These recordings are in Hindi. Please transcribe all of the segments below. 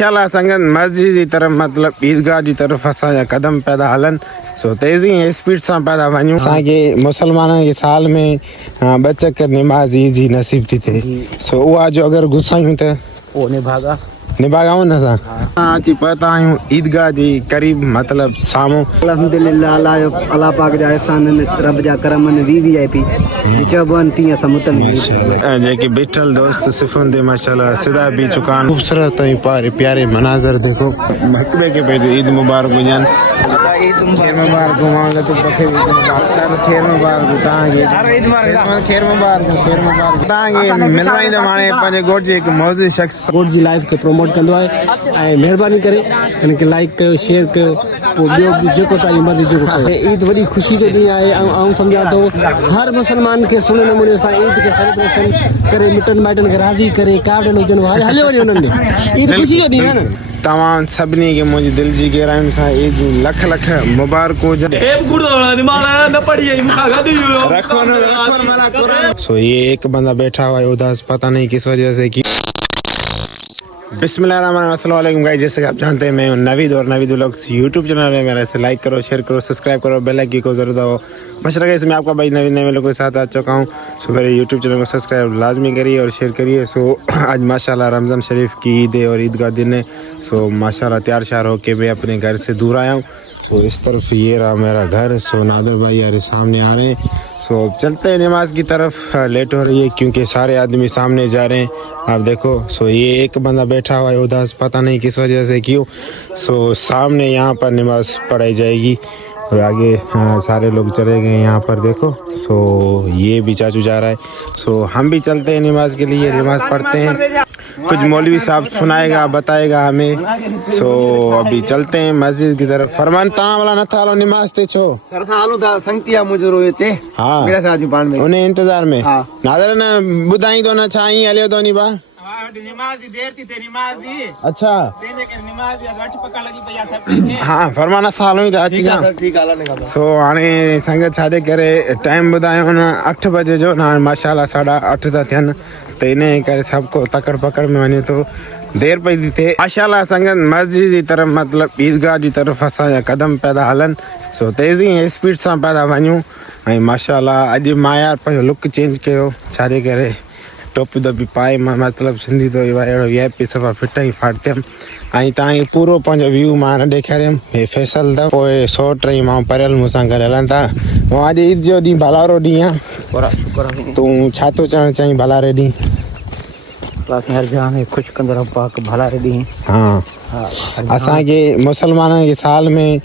माशाल्लाह संगत मस्जिद की तरफ मतलब ईदगाह की तरफ असांजा कदम पैदा हलन सो तेज़ी स्पीड से पैदा वञूं असांखे मुसलमाननि के साल में ॿ चकर नमाज ईद जी नसीब थी थिए सो उहा जो अगर घुसायूं त वो निभागाऊं न असां अची पहुता आहियूं ईदगाह जी क़रीब मतलब साम्हूं अल्हम्दुलिल्लाह अल्लाह पाक जा एहसान रब जा करम वीवीआईपी चबन ती असां मुतमिन जेके बिठल दोस्त सिफुन दे माशाल्लाह सिधा भी चुका आहिनि खूबसूरत ऐं प्यारे मनाज़र देखो मकबे के पे ईद मुबारक हुजनि खैर मुबारक घुमाऊंगा तो पखे ईद मुबारक सर खैर मुबारक तव्हांखे खैर मुबारक तव्हांखे मिलवाईंदमि हाणे पंहिंजे घोट जे हिकु मौज़ूद शख़्स घोट जी लाइफ खे प्रमोट कंदो आहे ऐं महिरबानी करे हिन खे लाइक कयो शेयर कयो पोइ ॿियो बि जेको तव्हांजी मर्ज़ी जेको कयो ईद वॾी ख़ुशी जो ॾींहुं आहे ऐं आउं सम्झां थो हर मुसलमान खे सुहिणे नमूने सां ईद खे सेलिब्रेशन करे मिटनि माइटनि खे राज़ी करे कार्ड हुजनि हले वञे हुननि ॾे ईद ख़ुशी जो ॾींहुं आहे न तमाम सभिनी खे मुंहिंजी दिल जी गहराइयुनि सां ईद जूं लख लख मुबारक हुजनि सो ये एक बंदा बैठा हुआ है उदास पता नहीं किस वजह से की बिस्मिल्लाहिर्रहमानिर्रहीम गाइस जैसे कि आप जानते हैं मैं हूं नवीद और नवीद व्लॉग्स यूट्यूब चैनल है मेरा, इसे लाइक करो शेयर करो सब्सक्राइब करो बेल आइकन को जरूर दबाओ। बशरा इसमें आपका भाई नए लोगों के साथ आ चुका हूँ। सो मेरे यूट्यूब चैनल को सब्सक्राइब लाजमी करिए और शेयर करिए। सो आज माशाल्लाह रमज़ान शरीफ की ईद है और ईद का दिन है। सो माशाल्लाह तैयार श्यार होके मैं अपने घर से दूर आया हूँ। सो इस तरफ ये रहा मेरा घर। सो नादर भाई यार सामने आ रहे हैं। सो चलते हैं नमाज की तरफ, लेट हो रही है क्योंकि सारे आदमी सामने जा रहे हैं आप देखो। सो ये एक बंदा बैठा हुआ है उदास पता नहीं किस वजह से क्यों। सो सामने यहाँ पर नमाज पढ़ाई जाएगी और आगे सारे लोग चले गए यहाँ पर देखो। सो ये भी चाचू जा रहा है। सो हम भी चलते हैं नमाज के लिए, नमाज पढ़ते हैं। कुछ मौलवी साहब सुनाएगा बताएगा हमें। सो अभी चलते हैं मस्जिद की तरफ। फरमान ता वाला न था नमाज ते छो सर सालू था संगतिया मुझे रोए थे। हाँ मेरा साथ पाण में उन्हें इंतजार में हाँ। नादर न बुधाई तो न छाई हलियो तो नहीं बा नमाज दी देर थी ते नमाज दी अच्छा तेने के नमाज या गठ पका लगी पया सब ठीक है। हाँ फरमाना सालों ही अची जा। ठीक है अल्लाह ने सो हाणे संगत छादे करे टाइम ॿुधायो न 8 बजे जो न माशाल्लाह 8:30 था थियनि त इन करे सबको तकड़ पकड़ में वञे तो देर पई थी थिए। माशाल्लाह संगत मस्जिद जी तरफ मतलब ईदगाह जी तरफ असांजा कदम पैदा हलन। सो तेज़ी स्पीड सां पैदा वञूं ऐं माशाल्लाह अॼु मां यार पंहिंजो लुक चेंज कयो छाजे करे टोपी दबी पाए मां मतलब सिंधी तो अहिड़ो वीआईपी सफ़ा फिट ई फाटतियमि ऐं तव्हांखे पूरो पंहिंजो व्यू मां न ॾेखारियमि। हे फैसल अथव पोइ 100-130 माण्हू परियल मूंसां गॾु हलनि था। ऐं अॼु ईद जो ॾींहुं भलारो ॾींहुं आहे। तूं छा थो चवणु चाहीं भलारे ॾींहुं? खुश कंदड़ पाक भलारे ॾींहुं। हाँ असांखे मुसलमाननि के साल में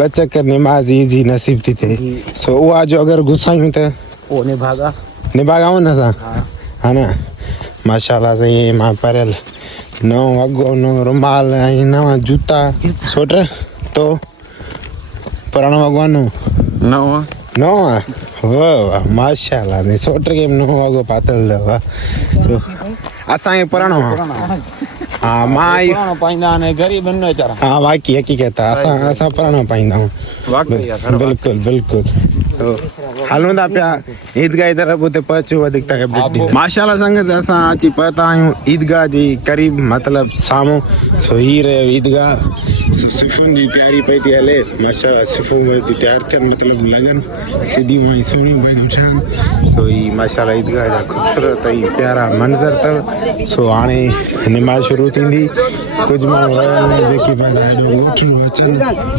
2 चकर नमाज ईद जी नसीब थी थिए। सो उहा जो अगरि घुसायूं त वो निभागाऊं न असां है ना। माशाल्लाह से ये मां परियल नओं वॻो नओं रुमाल ऐं नवां जूता सोट तो पुराणो वॻो नओं वाह माशाल्लाह ने सोट के नओं वॻो पातल अथव असांखे पुराणो हाँ मां पाईंदा आहिनि ग़रीब आहिनि वीचारा। हाँ वाक़ई हक़ीक़त आहे असां पुराणो पाईंदा आहियूं बिल्कुलु। तो हलूं था पिया ईदगाह जी तरफ उते पहुचूं वधीक तकलीफ़ माशाल्लाह संगत असां अची पहुता आहियूं ईदगाह जी क़रीब मतलब साम्हूं। सो ही रहियो ईदगाह। सिफुन जी तैयारी पई थी हले माशाल्लाह सिफुन थी तैयार थियनि मतलब लॻनि सिधियूं ऐं सुहिणियूं पयूं थियनि। सो ही माशाल्लाह ईदगाह जा ख़ूबसूरत ऐं प्यारा मंज़र अथव। सो हाणे नमाज शुरू थींदी। कुझु माण्हू रहियल आहिनि जेके पंहिंजा हेॾो ॻोठियूं अचनि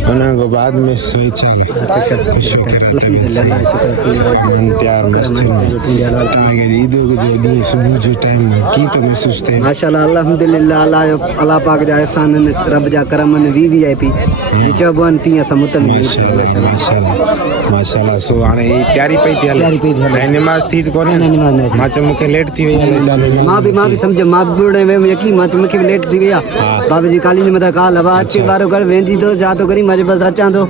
उन्हनि खां बाद में स्वेच्छा तैयार मस्त तव्हांखे ईद जो ॾींहुं सुबुह जो टाइम कीअं थो महसूसु थिए? माशाल्लाह अल्हम्दुलिल्लाह अल्लाह पाक जा एहसान रब जा करम वीवीआईपी चबो आहिनि तीअं असां मुतमिन माशाल्लाह। सो हाणे तैयारी पई थी हले नमाज थी कोन्हे मां चयो मूंखे लेट थी वई मां बि सम्झ मां बि बुढ़े में यकीन मां मूंखे लेट थी वई आहे। बाबा जी काली जी मथां काल हवा अचे वारो घर वेंदी तो जा तो करी मां बसि अचां थो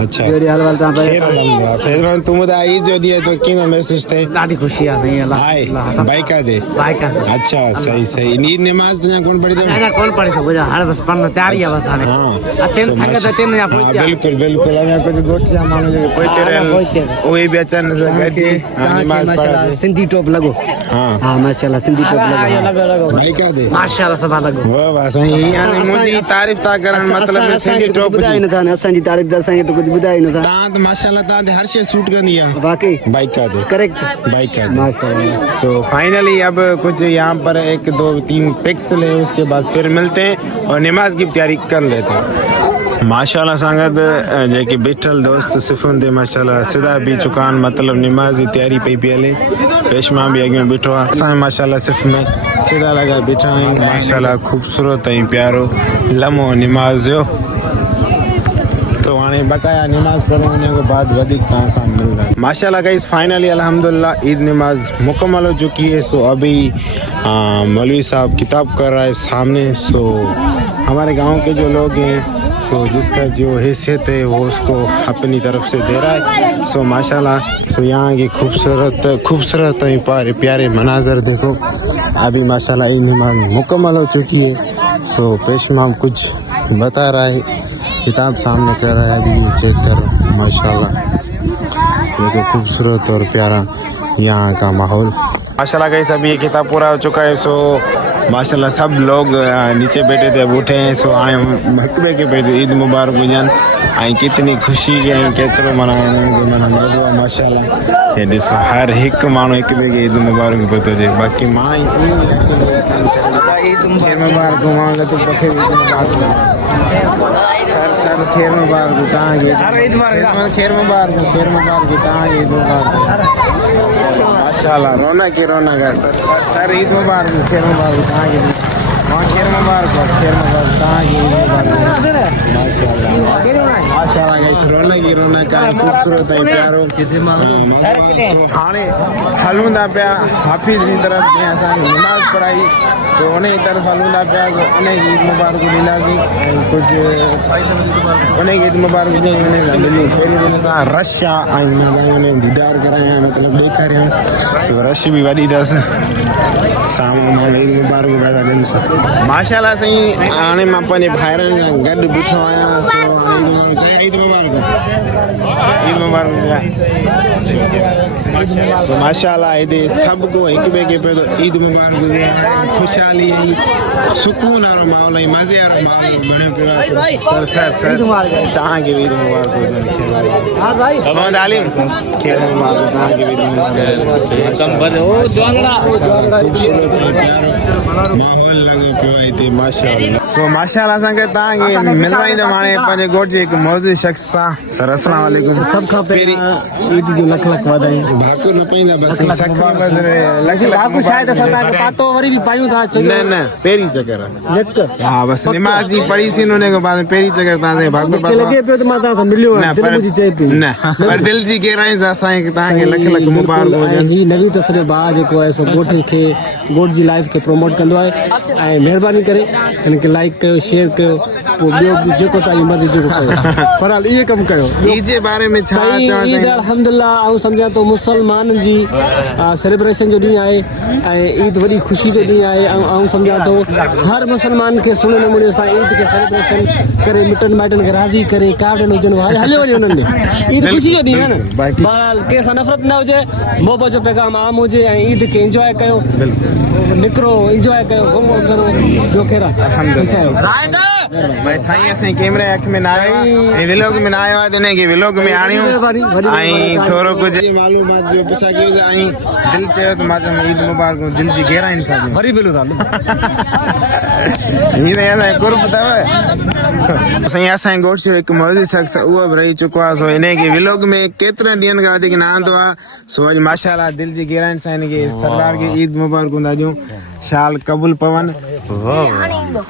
अच्छा जहिड़ी हाल वाल तव्हां खैर अलहमदुलिल्लाह फिर तू ॿुधाए ईद जो ॾींहुं तो कीअं महसूस थिए ॾाढी ख़ुशी आहे साईं अलाह आहे बाइक दे बाइक अच्छा सही सही नींद नमाज तुझा कौन पढ़ी थो अञा कोन पढ़ी थो ॿुधां हाणे बसि पढ़ण तयारी आहे बसि हाणे अचनि संगत अचनि या पोइ बिल्कुल बिल्कुल अञा कुछ गोठ जा माण्हू जेके पोइते रहल उहे बि अचनि गॾिजी नमाज माशाल्लाह पढ़नि सिंधी टॉप लॻो हाँ हा माशाल्लाह सिंधी टॉप लॻो बाइक दे माशाल्लाह सभा लॻो वाह वाह साईं हाणे मुंहिंजी तारीफ़ था करण मतलब सिंधी टॉप ॿुधाए जी नथा असांजी तारीफ़ त असांखे त कुझु ॿुधाए नथा तव्हां त माशाल्लाह तव्हां ते हर शइ सूट कंदी आहे वाकई बाइक दे करेक्ट बाइक दे माशाल्लाह सो फाइनली अब कुछ यहाँ पर 1 2 3 पिक्स ले उसके बाद फिर मिलते हैं और नमाज की तैयारी कर लेते हैं माशाल्लाह संगत जेके बिठल दोस्त सिफुन दे माशाल्लाह सिधा भी चुकान मतलब नमाज की तैयारी पई पी हले पेशमा भी अॻिमें बीठो आहे असां माशाल्लाह सिर्फ में सीधा लगा बीठा आहियूं माशाल्लाह खूबसूरत ऐं प्यारो लम्हो नमाज जो तो हाणे बकाया नमाज पढ़ो उन के बाद वधिक तव्हां सां मिलंदा माशाल्लाह गाइस फाइनली अल्हम्दुलिल्लाह ईद नमाज मुकम्मल हो चुकी है सो अभी मौलवी साहब किताब कर रहा है सामने सो हमारे गांव के जो लोग हैं सो जिसका जो हैसियत है वो उसको अपनी तरफ से दे रहा है सो माशाल्लाह सो यहाँ की खूबसूरत और प्यारे मनाजर देखो अभी माशाल्लाह ईद नमाज मुकम्मल हो चुकी है सो पेशमाम कुछ बता रहा है किताब सामने कर रहा है अभी ये चेक करो माशाल्लाह देखो खूबसूरत और प्यारा यहाँ का माहौल माशाल्लाह गाइस अभी ये किताब पूरा हो चुका है सो माशाल्लाह सब लोग नीचे बैठे थे अब उठे हैं सो हाणे मकबे के पे ईद मुबारक हुजनि ऐं कितनी ख़ुशी ऐं केतिरो माना मज़ो आहे माशाल्लाह हे ॾिसो हर हिकु माण्हू हिक ॿिए खे ईद मुबारक पियो थो ॾिए बाक़ी मां ईद मुबारक मां तूं तोखे ईद मुबारक सर खैर मुबारक तव्हांखे खैर मुबारक तव्हांखे ईद मुबारक माशाल्लाह रौनक ही रौनक है सर ईद मुबारक खैर मुबारक तव्हांखे खैर मुबारक तव्हांखे ईद मुबारक माशाल्लाह गाइस रौनक ही रौनक आहे खूबसूरत ऐं प्यारो हाणे हलूं था पिया हाफ़िज़ जी तरफ़ जीअं असांखे नमाज़ पढ़ाई तो उन तरफ़ हलूं था पिया उन ईद मुबारक ॾींदासीं ऐं कुझु उन ईद मुबारक ॾियूं उन सां मिलूं पहिरीं दिन सां रश आहे ऐं मां तव्हांखे उन दीदार करायां मतिलबु ॾेखारियां सो रश बि वॾी अथसि साम्हूं मां ईद मुबारक पिया ॾियनि सां माशाल्लाह साईं हाणे मां पंहिंजे भाइरनि सां गॾु बीठो आहियां सो ईद मुबारक तो माशाल्लाह हेॾे सभु को हिक ॿिए खे पियो थो ईद मुबारक हुजे ख़ुशहाली ऐं सुकून वारो माहौल ऐं मज़े वारो माहौल बणियो पियो आहे सर तव्हांखे बि ईद मुबारक हुजनि मोहम्मद आलिम खैर मुबारक तव्हांखे बि ईद मुबारक माहौल लॻो पियो आहे हिते माशाल्लाह सो माशाल्लाह असांखे तव्हांखे मिलवाईंदमि हाणे पंहिंजे घोट जे हिकु मौज़ूद शख़्स सां सर अस्सलाम वालेकुम सभ खां पहिरीं ईद जो लख वाधायूं भाकू न पईंदा बस लख भाकू शायदि असां तव्हांखे पातो वरी बि पायूं था न पहिरीं चकर लिख हा बस नमाज़ जी पढ़ी सी उन खां बाद पहिरीं चकर तव्हांखे भाकू मूंखे लॻे पियो त मां तव्हां सां मिलियो आहियां दिलि मुंहिंजी चए पई न पर दिलि जी गहराई सां असांखे तव्हांखे लख मुबारक हुजनि ही नवी तस्वीर भाउ जेको आहे सो ॻोठ जी लाइफ खे प्रमोट कंदो आहे ऐं महिरबानी करे हिन खे लाइक कयो शेयर कयो पोइ ॿियो बि जेको तव्हांजी मर्ज़ी जेको कयो पर हाल इहे कमु कयो ईद जे बारे में छा चवणु ईद चाहींदा अल्हम्दुलिल्लाह आऊं सम्झां थो मुसलमाननि जी सेलिब्रेशन जो ॾींहुं आहे ऐं ईद वॾी ख़ुशी जो ॾींहुं आहे ऐं आऊं सम्झां थो हर मुसलमान खे सुहिणे नमूने सां ईद खे सेलिब्रेशन करे मिटनि माइटनि खे राज़ी करे कार्ड हुजनि हले वञे उन्हनि में ईद ख़ुशी जो ॾींहुं आहे न बहरहाल कंहिंसां नफ़रत न हुजे मोहबत जो पैगाम आम हुजे ऐं ईद खे इंजॉय कयो निकिरो इंजॉय कयो घुमो करो ॿियो कहिड़ा भाई साईं असां कैमरे अख में न आयो ऐं व्लॉग में न आयो आहे त हिनखे व्लॉग में आणियूं ऐं थोरो कुझु मालूमात जो पुछा कयो ऐं दिलि चयो त मां चयो ईद मुबारक दिलि जी गहराइनि सां वरी मिलूं था हीअं असांजो कुर्ब अथव साईं असांजे घोट जो हिकु मौज़ूद शख़्स उहो बि रही चुको आहे सो हिनखे व्लॉग में केतिरनि ॾींहंनि खां वधीक न आंदो आहे सो अॼु माशाल्लाह दिलि जी गहराइनि सां हिनखे सरदार खे ईद मुबारक था ॾियूं शाल क़बूल पवनि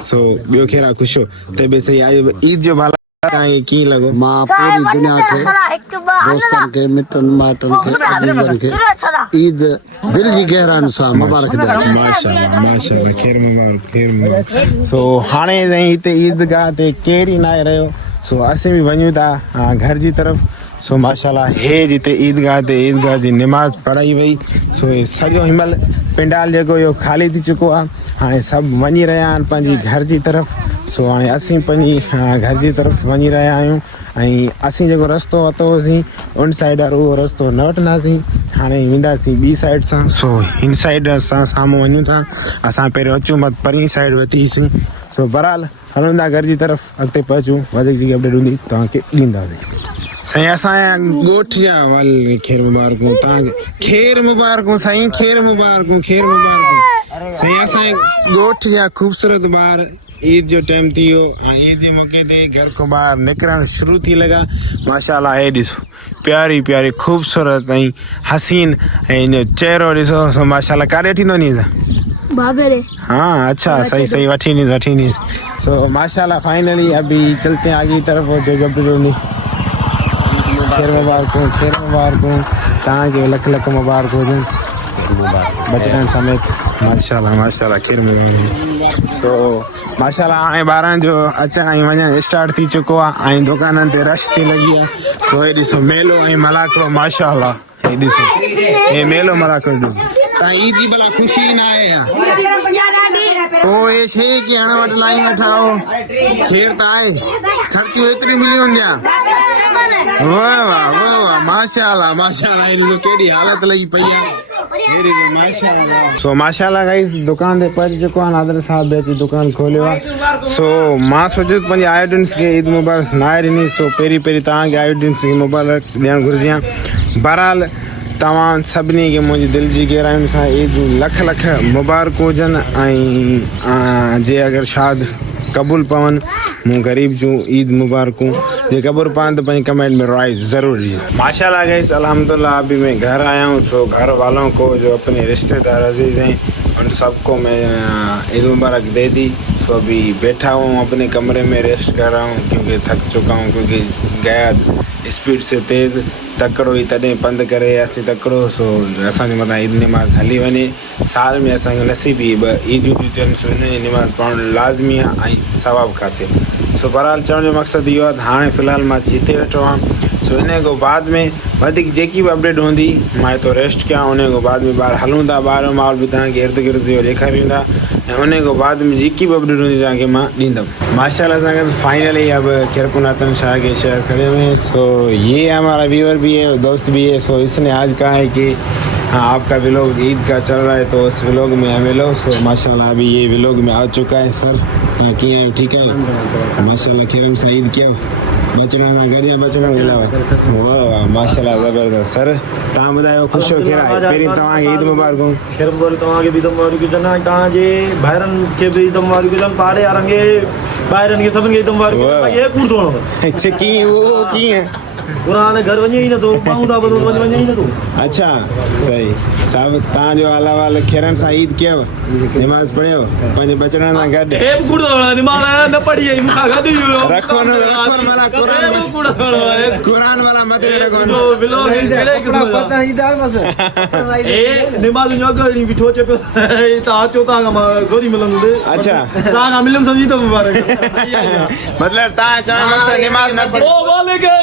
सो ॿियो कहिड़ा ख़ुशि हो त बि सही आहे ईद जो भला तव्हांखे कीअं लॻो मां पूरी दुनिया खे दोस्तनि खे मिटनि माइटनि खे अज़ीज़नि खे ईद दिलि जी गहराइनि सां मुबारक ॾियां माशाल्लाह खैर मुबारक सो हाणे हिते ईदगाह ते केरु ई न आहे रहियो सो असीं बि वञूं था घर जी तरफ़। सो माशाल्लाह हे जिते ईदगाह जी नमाज़ पढ़ाई वई। सो हे सॼो हिमल पिंडाल जेको इहो ख़ाली थी चुको आहे। हाणे सभु वञी रहिया आहिनि पंहिंजी घर जी तरफ़। सो हाणे असीं पंहिंजी घर जी तरफ़ वञी रहिया आहियूं ऐं असीं जेको रस्तो वरितो हुओसीं उन साइड वारो उहो रस्तो न वठंदासीं, हाणे वेंदासीं ॿी साइड सां। सो हिन साइड असां साम्हूं वञूं था। असां पहिरियों अचूं परीं साइड वरितीसीं। सो बहरहाल हलूं था घर जी तरफ़, अॻिते पहुचूं वधीक जेकी अपडेट हूंदी तव्हांखे ॾींदासीं। साईं असांजा ॻोठ जा वल ख़ैर मुबारकूं तव्हांखे। ख़ैर मुबारकूं साईं, ख़ैर मुबारकूं, ख़ैर मुबारकूं साईं। असांजे ॻोठ जा ख़ूबसूरत ॿार ईद जो टाइम थी वियो ऐं ईद जे मौक़े ते घर खां ॿाहिरि निकिरणु शुरू थी लॻा। माशाल्लाह हे ॾिसो प्यारी प्यारी ख़ूबसूरत ऐं हसीन ऐं इन जो चहिरो ॾिसो। सो माशाल्लाह काॾे वठी थो वञी हाँ अच्छा सही सही वठी नी। सो माशाल्लाह फाइनली अभी चलते हैं आगे की तरफ। जो ख़ैर मुबारकूं तव्हांखे लख लख मुबारक हुजनि बचड़नि समेत। माशाल्लाह माशाल्लाह ख़ैर मुबारक। सो माशाल्लाह हाणे ॿारनि जो अचणु ऐं वञणु स्टार्ट थी चुको आहे ऐं दुकाननि ते रश थी लॻी आहे। सो हे ॾिसो मेलो ऐं मलाकड़ो माशाल्लाह हे ॾिसो हे मेलो मलाकड़ो ॾिसो। तव्हां ईद जी भला ख़ुशी न आहे छा? ओ ये छे की हाणे वटि लाई वेठा हो ख़ैर त आहे ख़र्चियूं एतिरी मिलियूं हूंदियूं। वाह वाह वाह वाह माशाल्लाह माशाल्लाह हे ॾिसो केॾी हालत लॻी पई आहे। सो माशाल्लाह गाइस दुकान ते पहुची चुको आहे। नादर साहब बि अची दुकान खोलियो आहे। सो मां सोचियो पंहिंजे आयोडियंस खे ईद मुबारक न आहे ॾिनी। सो पहिरीं तव्हांखे आयोडियंस खे मुबारक ॾियणु घुरिजे हा। बहरहाल तव्हां सभिनी खे मुंहिंजी दिलि जी गहराइयुनि सां ईद जूं लख लख मुबारकूं हुजनि ऐं जे अगरि शाद क़बूल पवनि मूं ग़रीब जूं ईद मुबारकूं। जे क़बूल पवनि तो पंहिंजे कमेंट में राय ज़रूर ॾिए। माशाल्लाह गाइस अल्हम्दुलिल्लाह अभी मैं घर आया हूँ। सो घर वालों को जो अपने रिश्तेदार अजीज़ हैं उन सबको मैं ईद मुबारक दे दी। सो अभी बैठा हूँ अपने कमरे में रेस्ट कर रहा हूँ क्योंकि थक चुका हूँ क्योंकि गया स्पीड से तेज़ तकड़ो ई तॾहिं पंधि करे असीं तकड़ो। सो असांजे मथां ईद नमाज़ हली वञे। साल में असांखे नसीबी ॿ ईदियूं थियूं थियनि। सो इन जी नमाज़ पढ़णु लाज़मी आहे ऐं सवाबु खाते। सो बहरहाल चवण जो मक़सदु इहो आहे त हाणे फ़िलहाल मां हिते वेठो आहियां। सो इन खां बाद में वधीक जेकी बि अपडेट हूंदी मां हितो रेस्ट कयां। उन खां बाद में ॿाहिरि हलूं था, ॿाहिरि जो माहौल बि तव्हांखे इर्द गिर्द जो ॾेखारींदा ऐं उन खां बाद में जेकी बि अपडेट हूंदी तव्हांखे मां ॾींदुमि। माशाल्लाह असांखे फाइनली अब खैरपुर शाह के शहर खड़े हुए हैं। सो ये हमारा व्यूअर भी है, दोस्त भी है। सो इसने आज कहा है कि हाँ आपका व्लॉग ईद का चल रहा है तो उस व्लॉग में हमें लो। सो माशाल्लाह अभी ये व्लॉग में आ चुका है। सर तव्हां कीअं आहियो? ठीकु आहियो? माशाल्लाह खैरन सां ईद कयो बचड़नि सां गॾु या बचड़नि जे अलावा? वाह वाह माशाल्लाह ज़बरदस्त। सर तव्हां ॿुधायो ख़ुशि हो कहिड़ा आहे? पहिरीं तव्हांखे ईद मुबारकूं। खैर मुबारक तव्हांखे बि ईद मुबारक हुजनि ऐं तव्हांजे भाइरनि खे बि ईद मुबारक हुजनि। पाड़े वारनि खे ॿाहिरनि खे सभिनि खे ईद मुबारक हुजनि। हे कूड़ थोरो अच्छा कीअं उहो कीअं क़ुरान घर वञे ई नथो पाऊं था वञे ई नथो। अच्छा सही साहब तव्हांजो अला वाल खैरन सां ईद कयव नमाज़ पढ़ियो पंहिंजे बचड़नि सां गॾु? हे कूड़ नमाज़ न पढ़ी आई मूंखां गॾु ई हुयो। रखो न रखो भला क़ुरान वाला मत रखो न। व्लॉग कहिड़े क़िस्म जा हे नमाज़ जो अॻु ॾींहुं बीठो अचे पियो तव्हां अचो तव्हां मां ज़ोरी मिलंदुमि। अच्छा तव्हां खां मिलंदुमि सम्झी थो मुबारक। मतिलबु तव्हां चवण मक़सदु नमाज़ न पढ़ो। ओ वाले के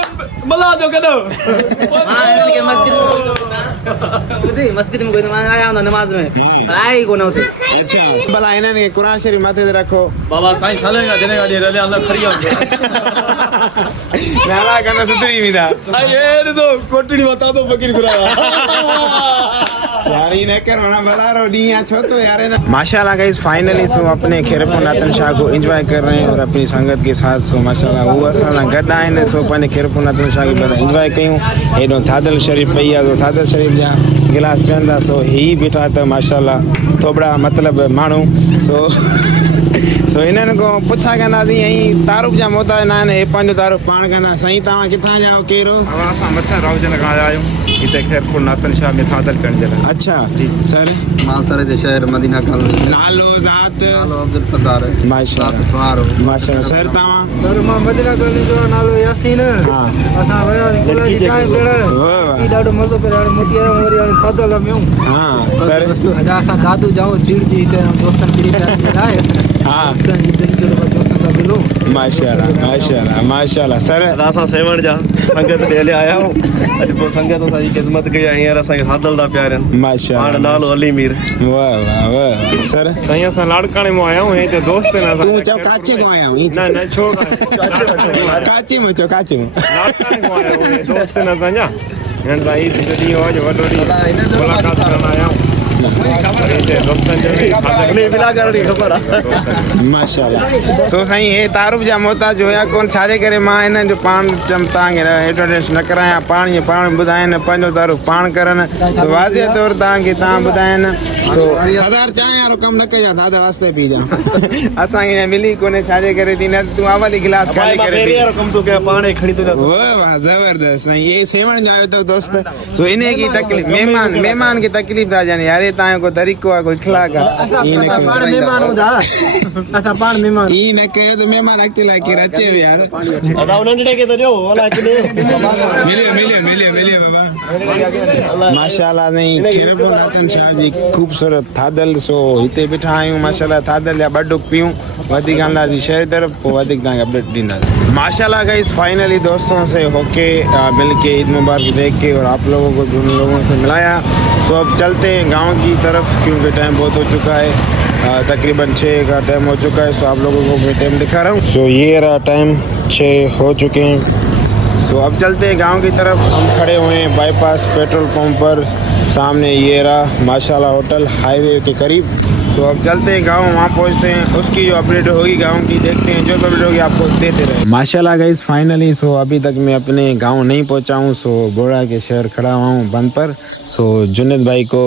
मला जो कॾो मस्जिद में कोई नमाज आया हूंदा नमाज में आया ई कोन हुते। अच्छा भला हिननि खे क़ुरान शरीफ़ मथे ते रखो। बाबा साईं साले खां जॾहिं गाॾी रलिया न खरी नाला कंदा सुधरी वेंदा। हे ॾिसो कोटड़ी वता तो फ़कीर घुराया यार ये न करो ना भलारो ॾींहुं छो तो यार ना। माशाल्लाह गाइस फाइनली सो अपने खैरपुर नातन शाह को एंजॉय कर रहे हैं और अपनी संगत के साथ। सो माशाल्लाह वो असां सां गॾु आहिनि। सो पंहिंजे खैरपुर नातन शाह खे एंजॉय कयूं। हेॾो थादल शरीफ़ पई आहे तो थादल शरीफ़ जा गिलास पीअंदा। सो ही बीठा त माशाल्लाह थोबड़ा मतिलबु माण्हू। सो इन्हनि खां पुछा कंदासीं ऐं तारुफ़ जा मोहताज न आहिनि, हे पंहिंजो तारुफ़ पाण कंदा। साईं तव्हां किथां जा आहियो? कहिड़ो? असां मथां राउजन खां आया आहियूं हिते खैरपुर नातन शाह में थादल करण जे लाइ। अच्छा सर मां सर जे शहर मदीना कॉलोनी। नालो ज़ात? नालो अब्दुल सत्तार। माशाल्लाह माशाल्लाह। सर तव्हां? सर मां मदीना कॉलोनी जो नालो यासीन। हा असां वियासीं चांहि पीअण ॾाढो मज़ो करे हाणे मोटी आया वरी हाणे थादल में। हा सर असां दादू जाऊं सीड़ जी हिते दोस्तनि किरी आहे। हा दोस्तनि सां मिलो माशाल्लाह माशाल्लाह माशाल्लाह सर असां सेवण जा संगत ॾे हलिया आया आहियूं अॼु पोइ संगत असांजी ख़िदमत कई आहे हींअर असांखे सादल था पियारनि हाणे माशाल्लाह नालो अली मीर वाह वाह वाह सर साईं असां लाड़काणे मां आया आहियूं हे त दोस्त न तू चो काचे को आया हूं न न छो काचे में चो काचे में लाड़काणे मां आया आहियूं हे दोस्त न असांजा हिननि सां ईद जो ॾींहुं हो अॼु वॾो ॾींहुं मुलाक़ात करण आया आहियूं माशाल्लाह सो साईं हे तारुफ जा मोहताज हुया कोन छाजे करे मां हिननि जो पाण तव्हांखे इंट्रोडक्शन न करायां पाण ॿुधाइनि पंहिंजो तारुफ पाण करनि सो वाज़े तौर तव्हांखे तव्हां ॿुधाइनि सो सदार चांहि वारो कमु न कजां दादा रस्ते पी जा असांखे मिली कोन्हे छाजे करे थी न तूं अवली गिलास खाली करे कमु तो कया पाण खणी तो वाह वाह ज़बरदस्त साईं ये सेवण जो आयो अथव दोस्त सो इन की तकलीफ़ महिमान खे तकलीफ़ था ॾियनि यार तव्हांजो को तरीक़ो आहे को इख़लाक़ आहे ई न कयो ई न कयो त महिमान अॻिते लाइ केरु अचे बि यार मिलियो बाबा माशाल्लाह नहीं खैरपुर रतन शाह जी खूबसूरत थादल सो हिते बीठा आहियूं माशाल्लाह थादल या ॿ डुक पियूं वधीक हलंदासीं शहर तरफ़ पोइ वधीक तव्हांखे अपडेट ॾींदासीं माशाल्लाह गाइस फाइनली दोस्तों से होके मिलके ईद मुबारक देख के और आप लोगों को उन लोगों से मिलाया सो अब चलते हैं गांव की तरफ क्योंकि टाइम बहुत हो चुका है तकरीबन 6 का टाइम हो चुका है सो आप लोगों को मैं टाइम दिखा रहा हूँ सो ये रहा टाइम 6 हो चुके हैं सो अब चलते हैं गांव की तरफ हम खड़े हुए हैं बाईपास पेट्रोल पंप पर सामने ये रहा माशाल्लाह होटल हाईवे के करीब तो अब चलते हैं गांव वहाँ पहुँचते हैं उसकी जो अपडेट होगी गांव की देखते हैं जो अपडेट होगी आपको देते रहे माशाल्लाह गाइस फाइनली सो अभी तक मैं अपने गांव नहीं पहुँचा हूँ सो बोड़ा के शहर खड़ा हुआ हूँ बंद पर सो जुनेद भाई को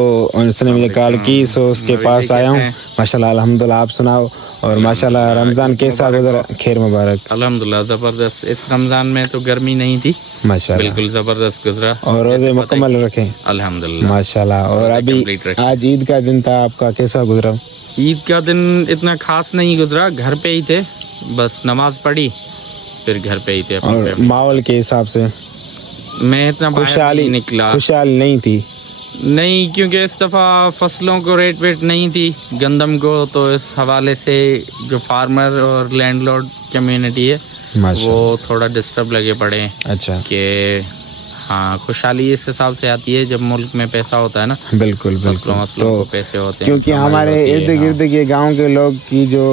उसने मुझे कॉल की सो उसके पास आया हूँ माशाल्लाह अल्हम्दुलिल्लाह आप सुनाओ और माशाल्लाह रमज़ान कैसा गुजरा खैर मुबारक अल्हम्दुलिल्लाह ज़बरदस्त इस रमज़ान में तो गर्मी नहीं थी माशाल्लाह बिल्कुल ज़बरदस्त गुजरा और रोजे मुकम्मल रखे अल्हम्दुलिल्लाह माशाल्लाह और अभी आज ईद का दिन था आपका कैसा गुजरा ईद का दिन इतना खास नहीं गुजरा घर पे ही थे बस नमाज पढ़ी फिर घर पे ही थे और माहौल के हिसाब से मैं इतना खुशहाली निकला खुशहाली नहीं थी नहीं क्योंकि इस दफ़ा फसलों को रेट वेट नहीं थी गंदम को तो इस हवाले से जो फार्मर और लैंडलॉर्ड कम्युनिटी है वो थोड़ा डिस्टर्ब लगे पड़े हैं अच्छा कि हाँ खुशहाली इस हिसाब से आती है जब मुल्क में पैसा होता है ना बिल्कुल बिल्कुल तो पैसे होते हैं क्योंकि हमारे इर्द गिर्द के गांव के लोग की जो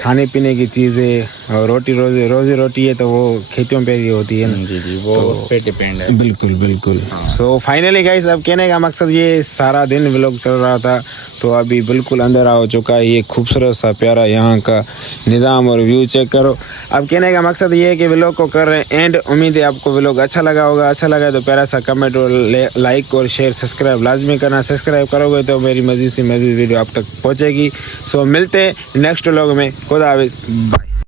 खाने पीने की चीज़ें और रोजी रोटी है तो वो खेतों पे ही होती है ना जी जी वो उस पे डिपेंड है बिल्कुल बिल्कुल सो फाइनली गाइस अब कहने का मकसद ये सारा दिन व्लॉग चल रहा था तो अभी बिल्कुल अंधेरा हो चुका है ये खूबसूरत सा प्यारा यहाँ का निज़ाम और व्यू चेक करो अब कहने का मकसद ये है कि व्लॉग को कर रहे हैं एंड उम्मीद है आपको व्लॉग अच्छा लगा होगा अच्छा लगा तो प्यारा सा कमेंट और लाइक और शेयर सब्सक्राइब लाजमी करना सब्सक्राइब करोगे तो मेरी मज़ीद से मज़ीद वीडियो आप तक पहुँचेगी सो मिलते हैं नेक्स्ट व्लॉग में खुदा हाफिज़ बाय।